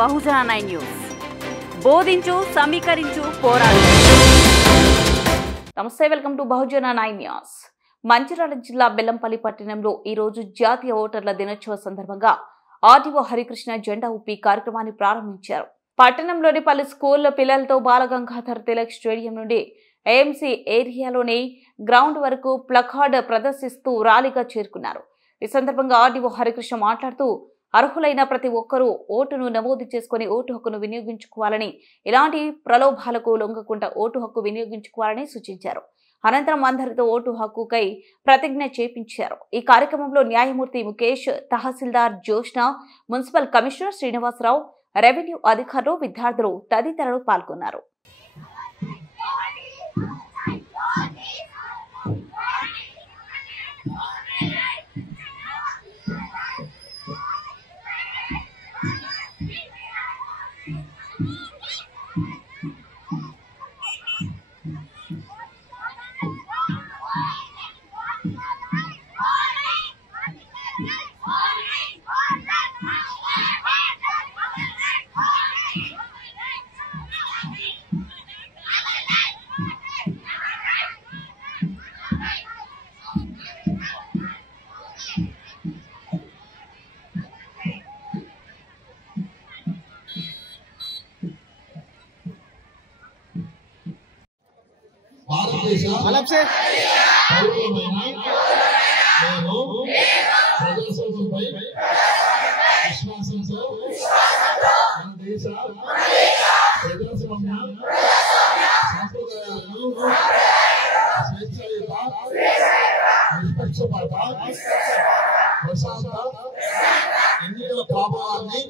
బహుజన 9 news. బోధించు, సమీకరించు, పోరాడు. నమస్తే, welcome to Bahujan 9 news. Mancherial జిల్లా బెల్లంపల్లి పట్టణంలో ఈ రోజు జాతీయ ఓటర్ల దినోత్సవ సందర్భంగా ఆర్డీఓ హరికృష్ణ జెండా ఊపి కార్యక్రమాన్ని ప్రారంభించారు. పట్టణంలోని పలు స్కూళ్ల పిల్లలతో బాలగంగాధర్ తిలక్ స్టేడియం నుండి ఏఎంసీ ఏరియాలోని గ్రౌండ్ వరకు ప్లకార్డ్ ప్రదర్శిస్తూ ర్యాలీగా చేరుకున్నారు. ఈ సందర్భంగా ఆర్డీఓ హరికృష్ణ మాట్లాడుతూ అర్హులైన ప్రతి ఒక్కరూ ఓటును నమోదు చేసుకుని ఓటు హక్కును వినియోగించుకోవాలని, ఇలాంటి ప్రలోభాలకు లొంగకుండా ఓటు హక్కు వినియోగించుకోవాలని సూచించారు. అనంతరం అందరితో ఓటు హక్కుకై ప్రతిజ్ఞ చేపించారు. ఈ కార్యక్రమంలో న్యాయమూర్తి ముఖేష్, తహసీల్దార్ Joshna, municipal commissioner Srinivasarao, revenue అధికారులు, విద్యార్థులు తదితరులు పాల్గొన్నారు. భారతదేశ పౌరులమైన మేము ప్రజాస్వామ్యంపై విశ్వాసంతో మన దేశ ప్రజాస్వామ్య సంప్రదాయాలను స్వేచ్ఛాయుత, నిష్పక్షపాత, ప్రశాంత ఎన్నికల ప్రభావాన్ని